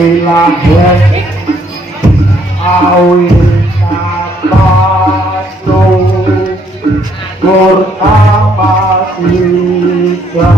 Bilahan awi napatu Kurtama sida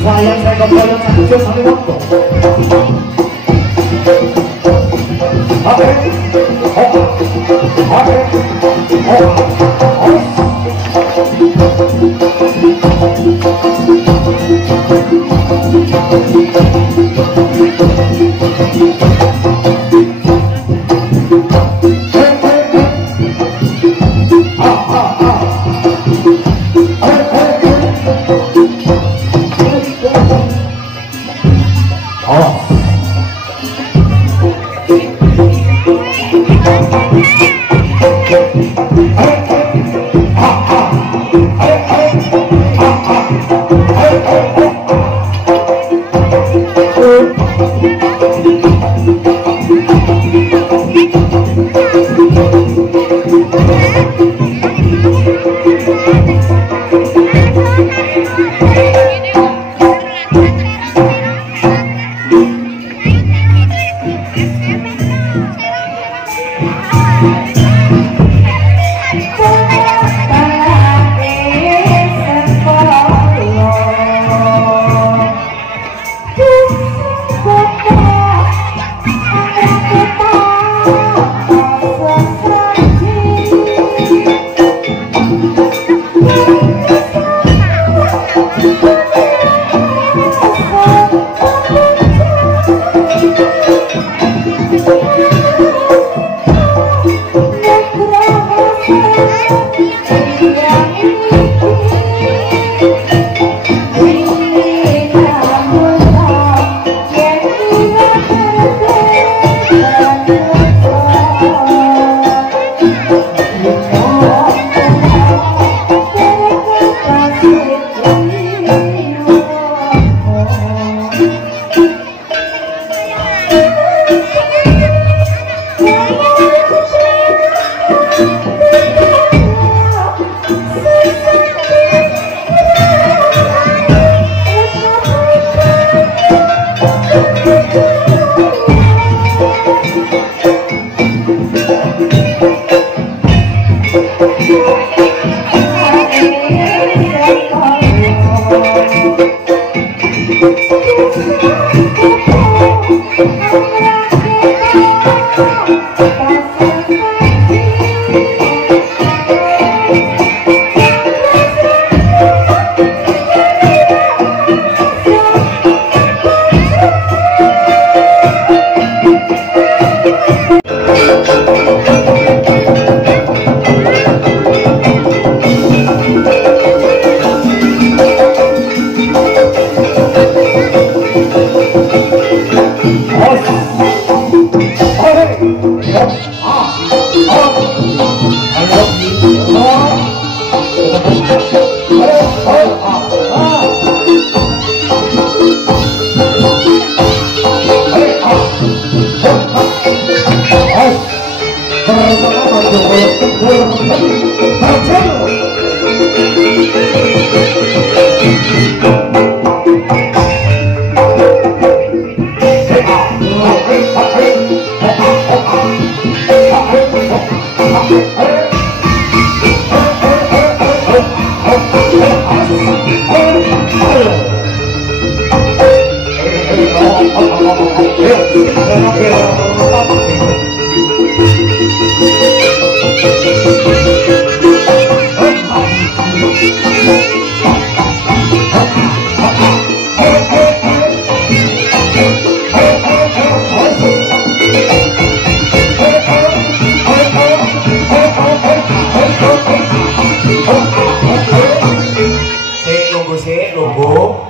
Saya kembali sampai waktu.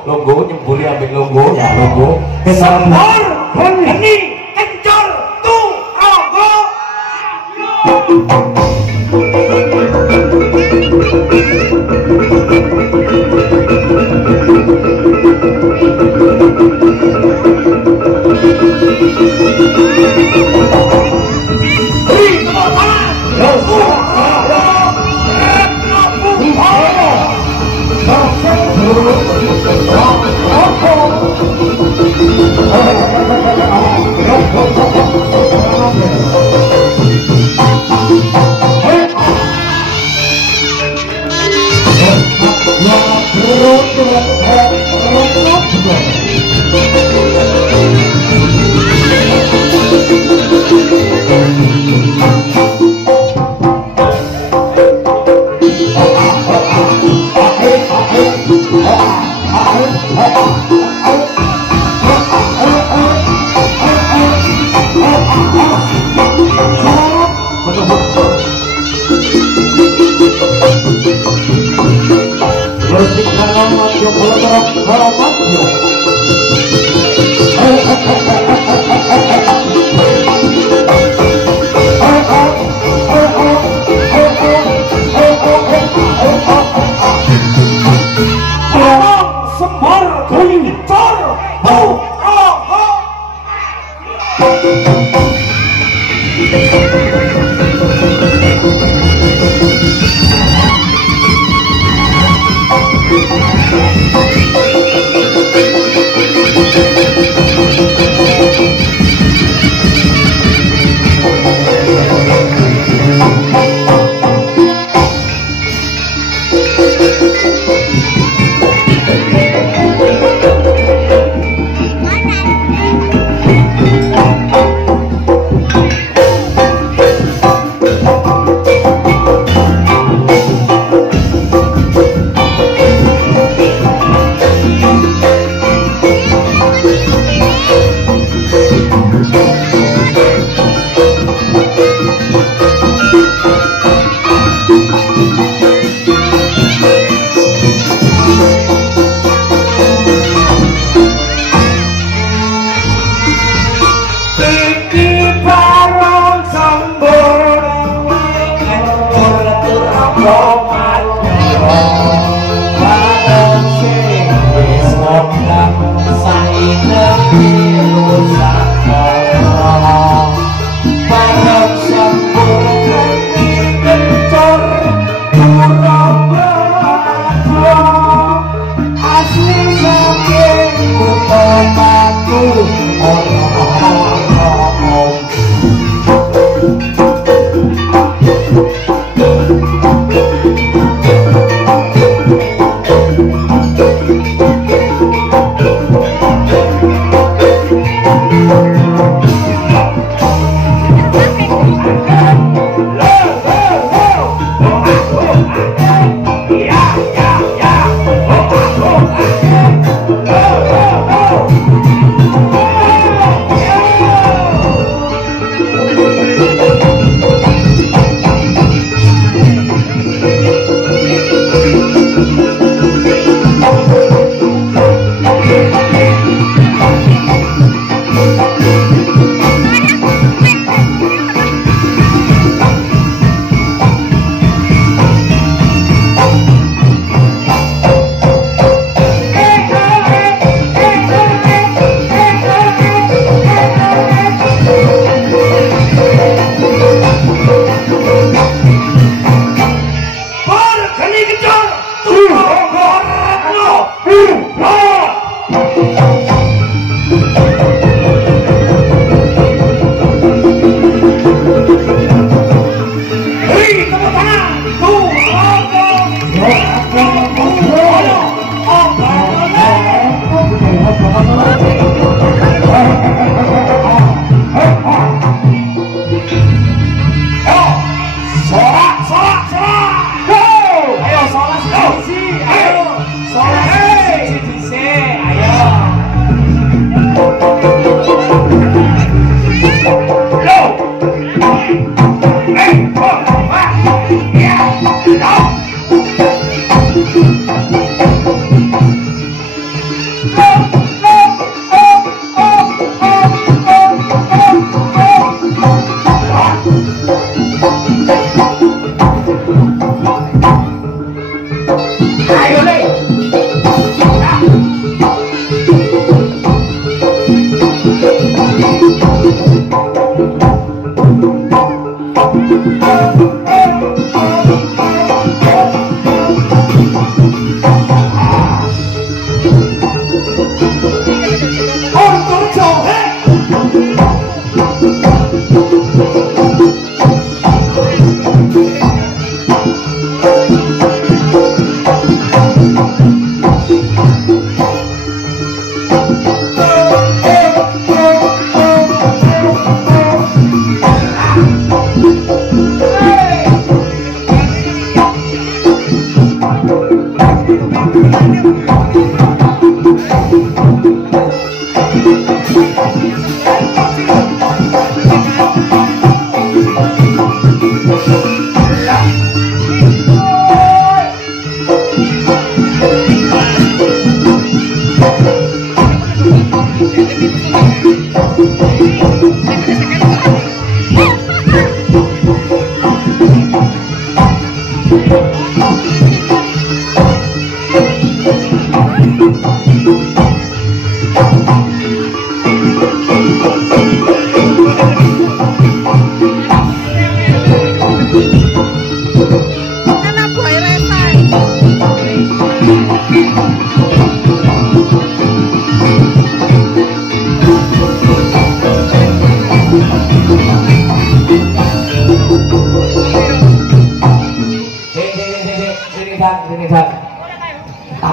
Logo nyemburi ambil logo ya logo. Sempor ini kencur tuh logo.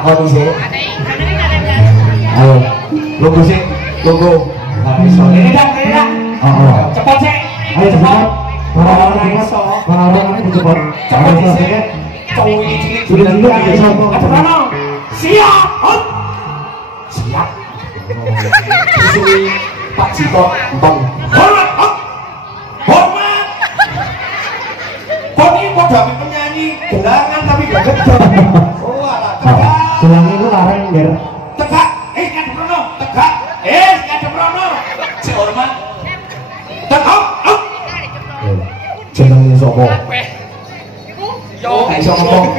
takon sih. Ayo, logo sih, logo. Nah, iso. Ini dah. Cepat sih. Ayo cepat. Orang-orang cepat. Cepat sih. Cowok ini cilik siap. Siap. Suwi Pak Cito Entong. Hormat. Kok ini pada penyanyi gelangan tapi gak gedor. Oh alah tegak. Gelang itu larang der. Tegak. Ngadep rono. Tegak. Ngadep rono. Si hormat. Tegak. Jenenge sapa? Yo, iso ngomong.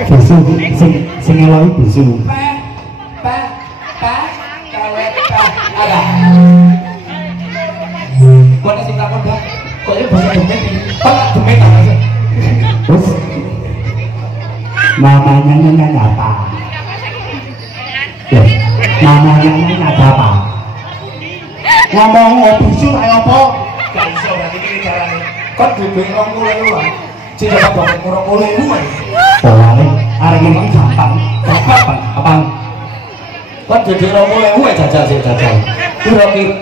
Bisu sing ngeloki bisu. Ada. Kau nasi lakon dah. Kau ini bahasa Demet ini. Pak Demet apa sih? Terus namanya nyanyi apa? Ya, namanya nyanyi apa? Ngomong bisu kayak apa? Gak iso berarti ini caranya. Kau duit 20.000 lah. Cik dapat 20.000 kan? Soalnya hari ini gampang. Apaan? Kan duit 20.000 ya jajal sih jajal. Kira-kira.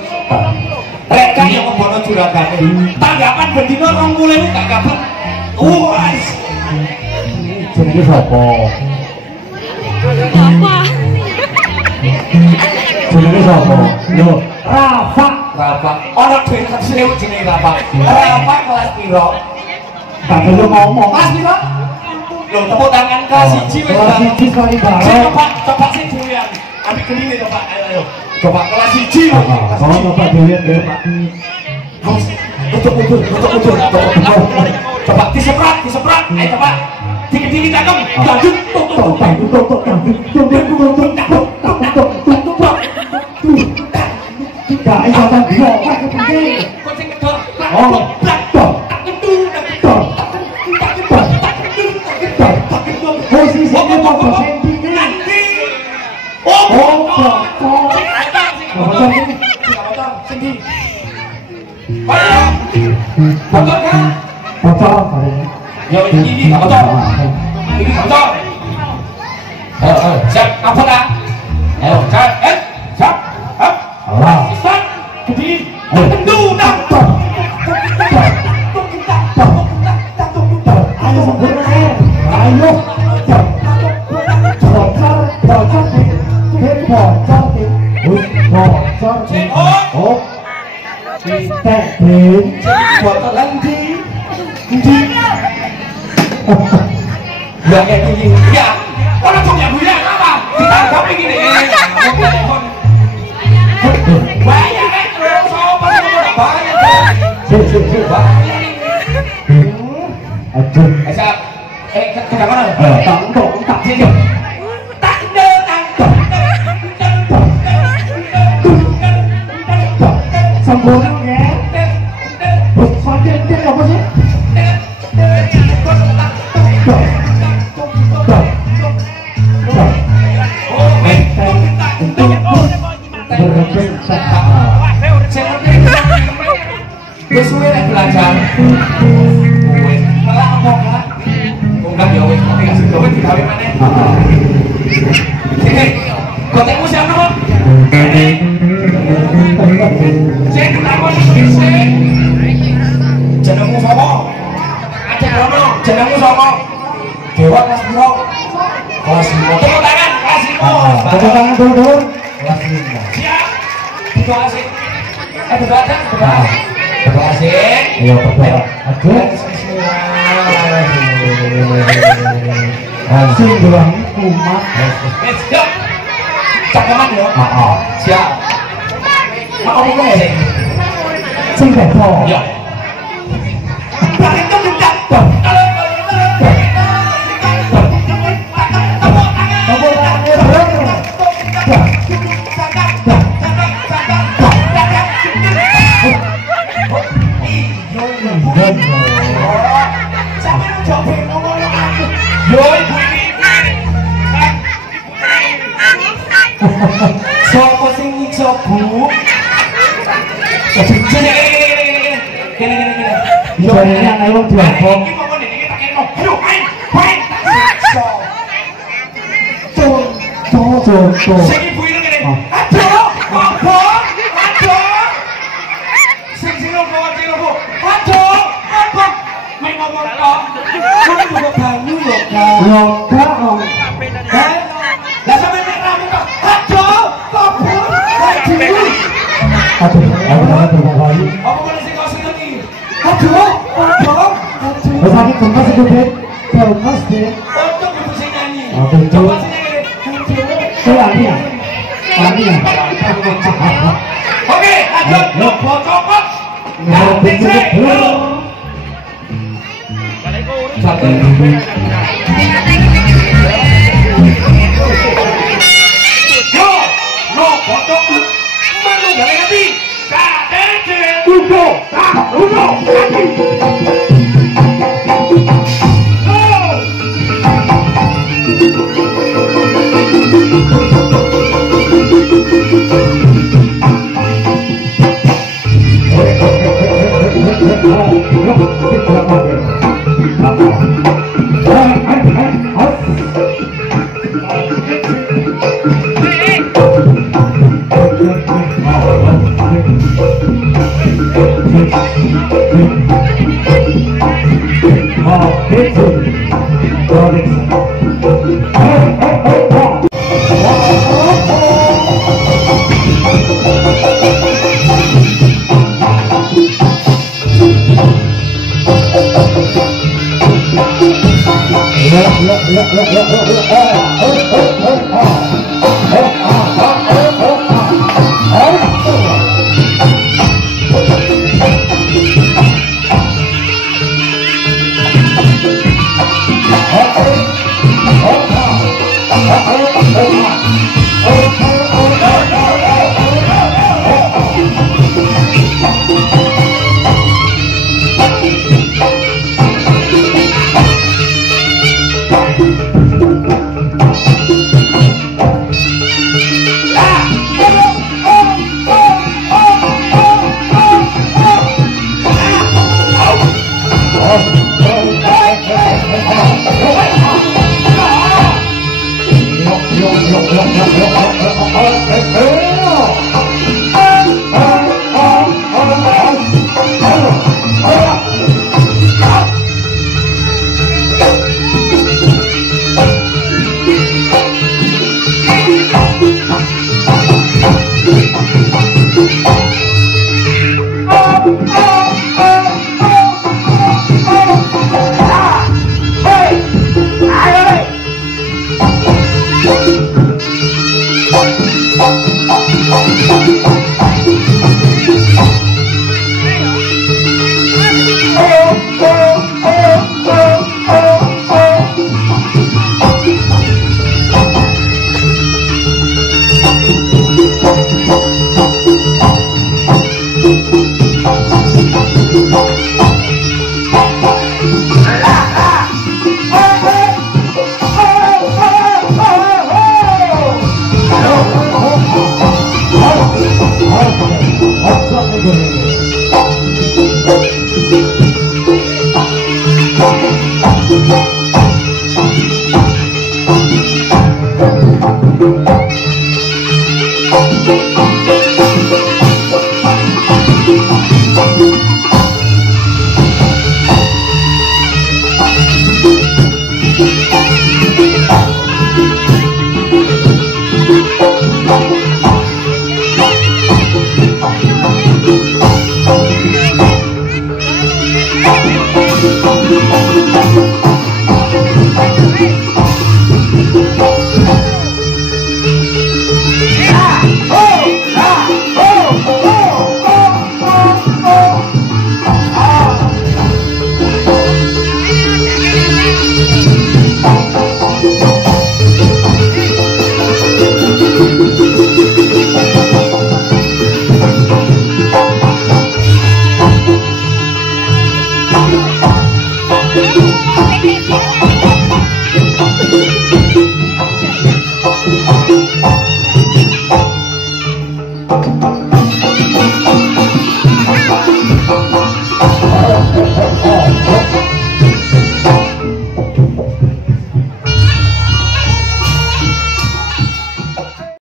Mereka yang membunuh juragan ini. Tanggapan bendino 20.000 gak kapan. Uas. Jenenge sapa? Jenenge sapa? Yo, Rafa. Orang duit 100.000 jenenge Rafa. Rafa kelas piro? Gak perlu ngomong. Kelas piro? Loh, tepuk tangan kelas 1 wis. Kelas 1 sekali bareng. Coba sih durian. Ambil kelini coba. Ayo. Coba kelas 1 loh. Kalau coba dilihat ya Pak. Utur. Coba diseprat. Ayo coba. Dikit-dikit cakep. Lanjut. Gak bisa tampil. Kucing kedor. Posisinya apa sendiri? Bocor. Ya ini nggak bocor. Ini nggak bocor. Ayo, siap, apa dah? Ayo, siap, Allah. start, kediri, tendu, dah. Ayo sempurna air. Ayo. Bocor. Kita Bocor lagi. Ya kayak gini. Ya, orang tuh yang bilang apa? Ditangkap begini. Banyak terus apa banyak. Aduh. Siap. Ke mana? Tak sini. Sempurna ya. Sampai apa sih? Wis suwe nek belajar. Wis malah ngomong lah. Ungkap ya wis tapi kasih gawe digawe maneh. Hehe. Kotekmu siapa, Pak? Sing takon sing. Jenengmu sapa? Aceh Rono. Jenengmu sapa? Dewa kelas piro? Kelas 5. Tepuk tangan kelas 5. Tepuk tangan dulu. Kelas 5. Siap. Berdoa sih. Berdoa kan? Berdoa. Berdoa sih. Ayo berdoa. Aduh. Sing doang umat. Siap. Cakaman ya? Maaf. Siap. Mau apa ya sih? Sing beto. Ya. Pakai kemudian. Sopo sing nyiksa Bu? Gini. Jarene ana wong diobong. Iki mau ngene iki tak kene. Ayo, main. Tak siksa. Tuh. Contoh. Sing ibu ini ngene. Aduh, apa? Aduh. Sing opo? Aduh, apa? Main ngomong kok. Kuwi juga banyu lho, Kak. Yoga om. Lah sampe nek ramu kok. Aduh, apa? Aduh. Aduh, aku dapat berbahaya. Apa boleh sing kok senengi? Aduh, aduh. Wes aku gemes iku, Dit. Gemes, Dit. Untuk ibu sing nyanyi. Oh, betul. Coba sing ngene. Oh, Ania. Ania. Oke, lanjut. Lo bocokok. Nomor Cek. tujuh. Satu. Yo, lo bocokok. Manu gale ngati. Kadede. Udo. Udo. Thank you.